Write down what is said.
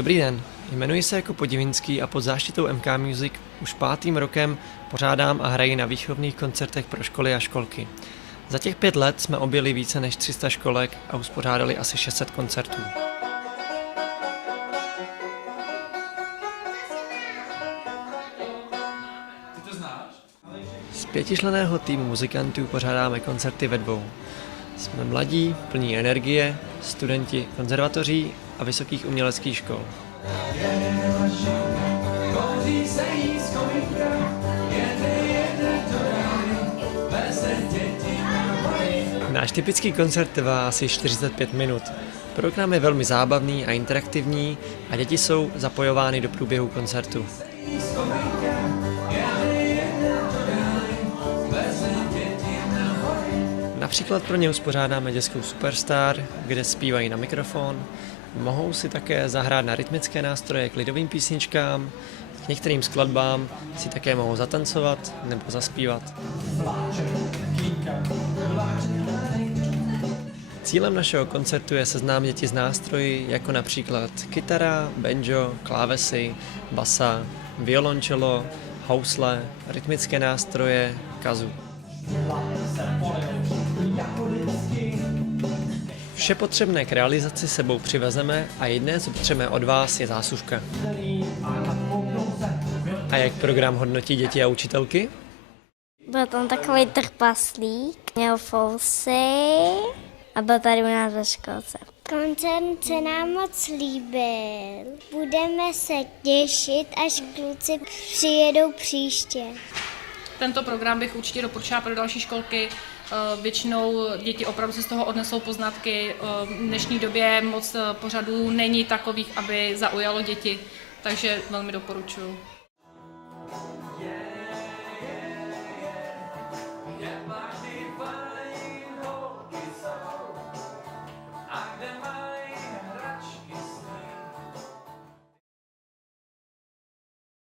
Dobrý den, jmenuji se Jakub Podivínský a pod záštitou MK Music už 5. rokem pořádám a hraji na výchovných koncertech pro školy a školky. Za těch 5 let jsme objeli více než 300 školek a uspořádali asi 600 koncertů. Z 5členného týmu muzikantů pořádáme koncerty ve 2. Jsme mladí, plní energie, studenti konzervatoří a vysokých uměleckých škol. Náš typický koncert trvá asi 45 minut. Program je velmi zábavný a interaktivní a děti jsou zapojovány do průběhu koncertu. Například pro ně uspořádáme dětskou Superstar, kde zpívají na mikrofon, mohou si také zahrát na rytmické nástroje k lidovým písničkám, k některým skladbám si také mohou zatancovat nebo zaspívat. Cílem našeho koncertu je seznámit děti s nástroji jako například kytara, banjo, klávesy, basa, violoncello, housle, rytmické nástroje, kazu. Vše potřebné k realizaci sebou přivezeme a jediné, co potřebujeme od vás, je zásuvka. A jak program hodnotí děti a učitelky? Byl tam takový trpaslík, měl fousy a byl tady u nás ve školce. Koncert se nám moc líbil. Budeme se těšit, až kluci přijedou příště. Tento program bych určitě doporučila pro další školky. Většinou děti opravdu si z toho odnesou poznatky. V dnešní době moc pořadů není takových, aby zaujalo děti, takže velmi doporučuji.